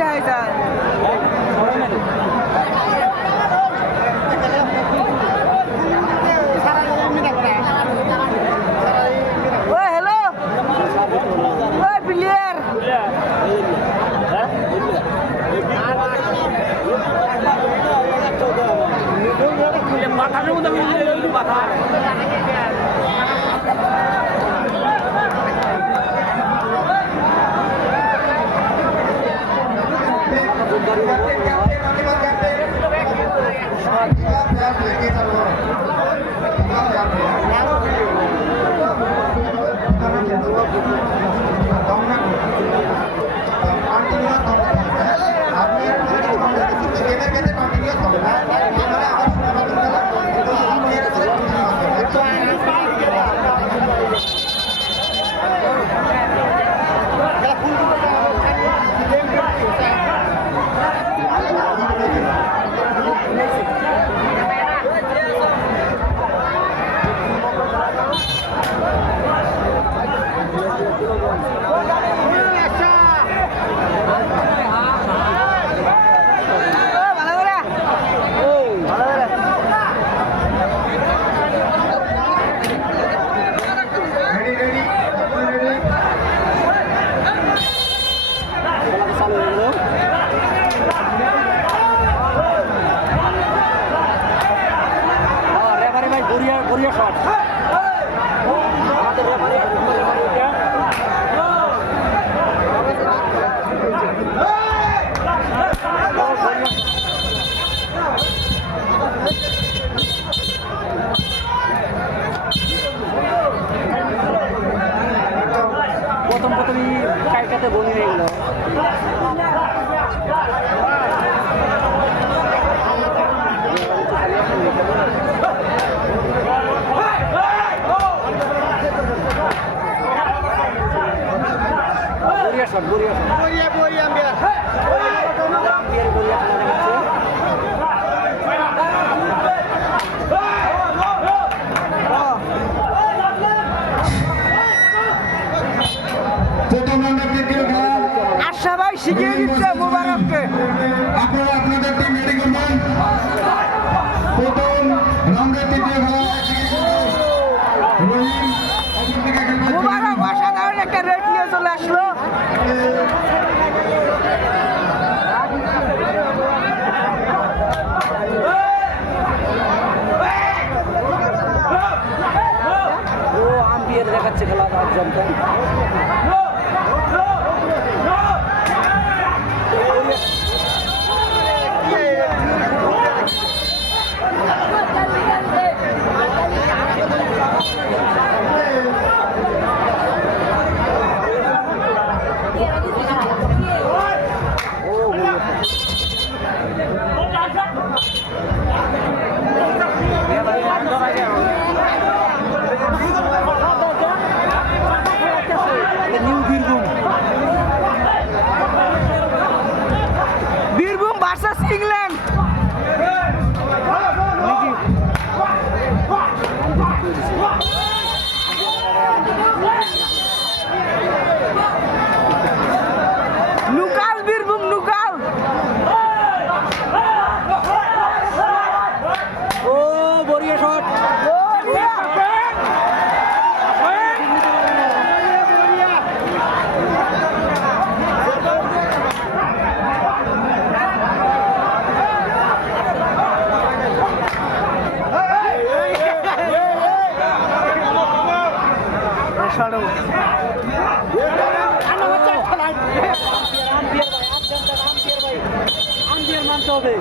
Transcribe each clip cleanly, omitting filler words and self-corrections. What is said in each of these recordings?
দেখাই যায় ওই হ্যালো ওই প্লেয়ার মাথার মধ্যে মাথা গড়িয়া শট আমাদের রেফারি প্রথমই কাইটাতে বমি হয়ে গেল আশা ভাই শিখিয়ে দিচ্ছে মোবারককে আপনারা আপনাদের টিম রেডি করবেন প্রথম রাউন্ডের তৃতীয় খেলা মোবারক অসাধারণ একটা রেট নিয়ে চলে আসলো ও আম্পিয়ার দেখাচ্ছে খেলা একজনটা Birbhum versus England nuchal Birbhum nuchal ও বড়িয়া শট আম্পিয়ার মানতে হবে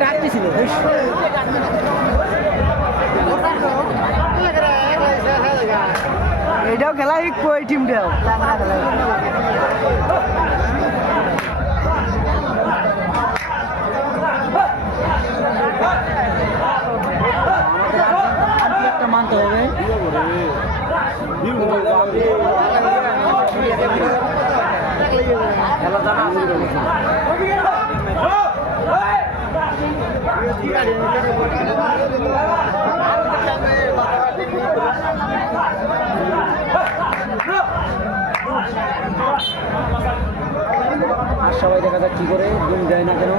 কাটতে ছিল এটাও খেলা শিখবো এই টিমটাও খেলা জানা আছে আর সবাই দেখা যাক কি করে ঘুম যায় না কেন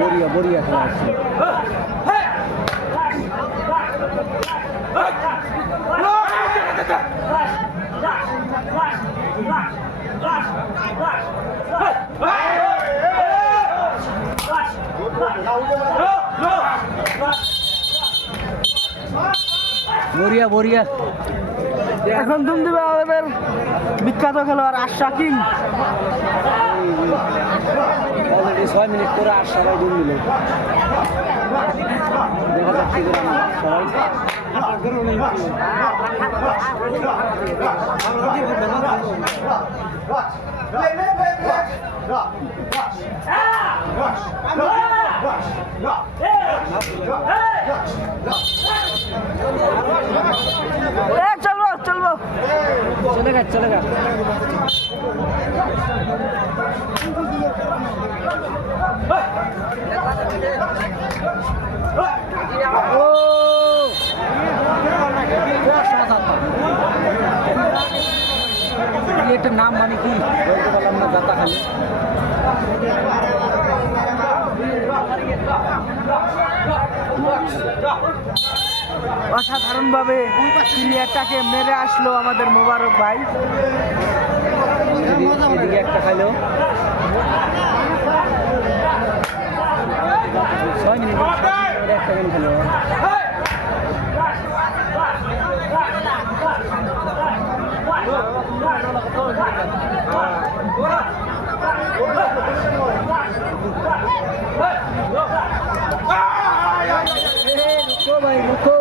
বড়িয়া বড়িয়া খেলা আসছে বড়িয়া বড়িয়া এখন তুমি দেবে আমাদের বিখ্যাত খেলোয়াড় আশরাকিন। অলরেডি 6 মিনিট করে আর সবাই দুম দিল দেখা যাক কি করে সবাই চলবো চলবো চলে গা এটার নাম মানে কি বলতে পারলাম না দাতা খালি অসাধারণ ভাবে প্লেয়ারটাকে মেরে আসলো আমাদের মোবারক ভাই। এদিকে একটা খাইলো 6 মিনিট একটা গেম খেলো ভাই মুখো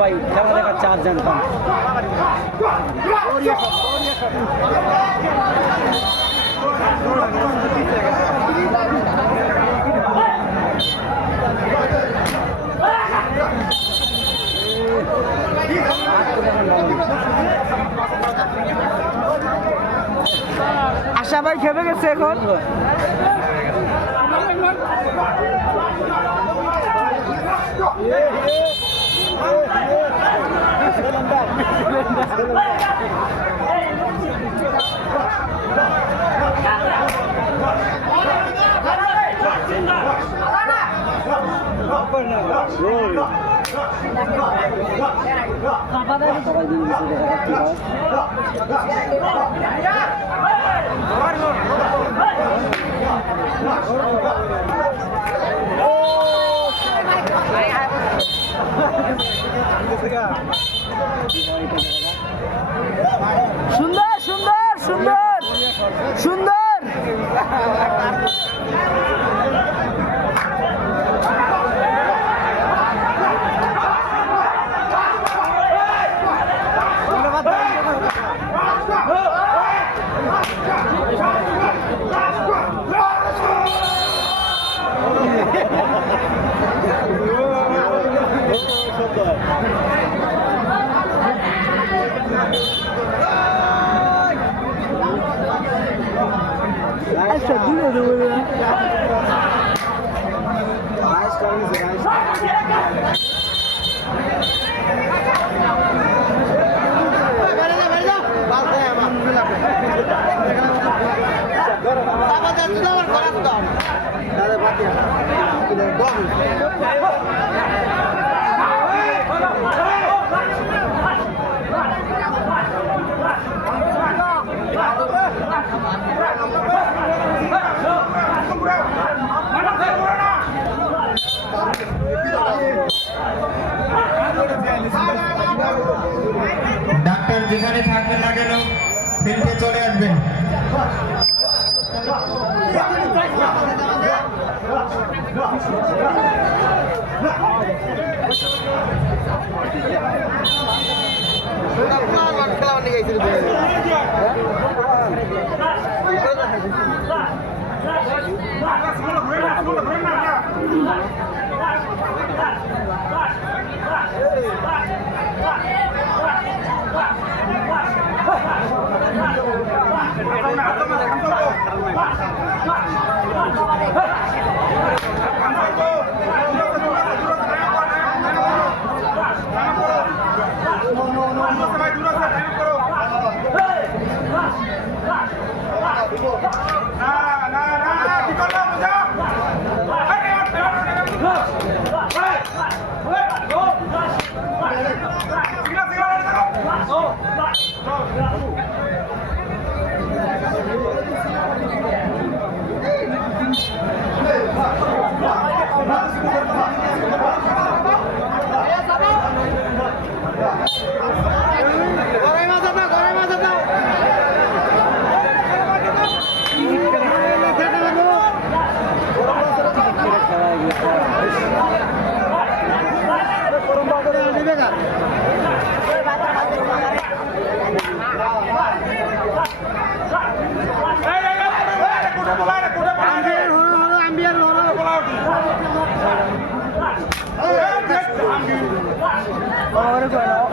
ভাই খেলা দেখার 4 জানতাম আশা ভাই খেপে গেছে এখন। সবাই দিন গেছে সুন্দর সুন্দর সুন্দর সুন্দর গাছটা দূরে দেবো না। ডাক্তার যেখানে থাকবেন না কেন ফিল্ডে চলে আসবেন।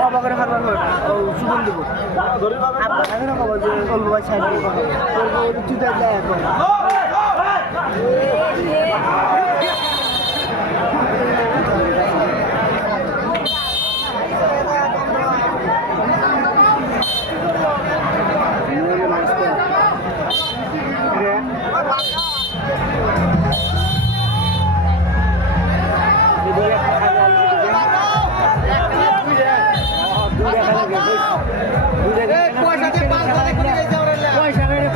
অবাকের হারবার সুগন্ধ দেবো আপনার এখানে খবর যে অল্প ভাই সাইড জুতা দেয় এখন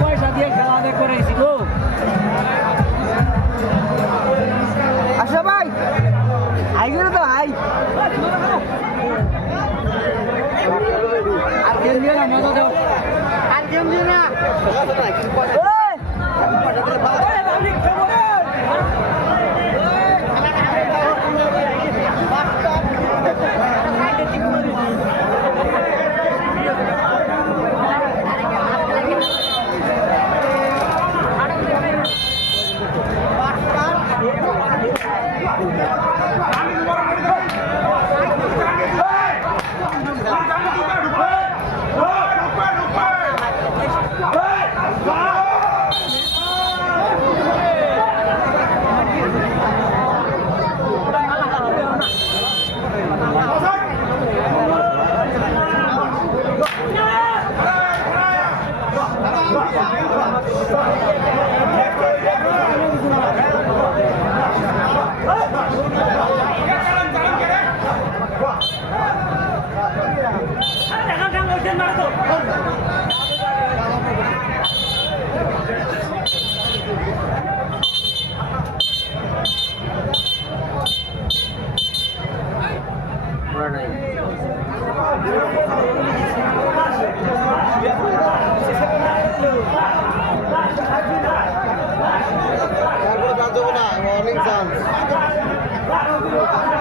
পয়সা দিয়ে খেলা করেছি গো। আসো ভাই আই গেলে তো আই আর গেম দিয়ে না মজা দাও। আর গেম দিয়ে না warning sounds.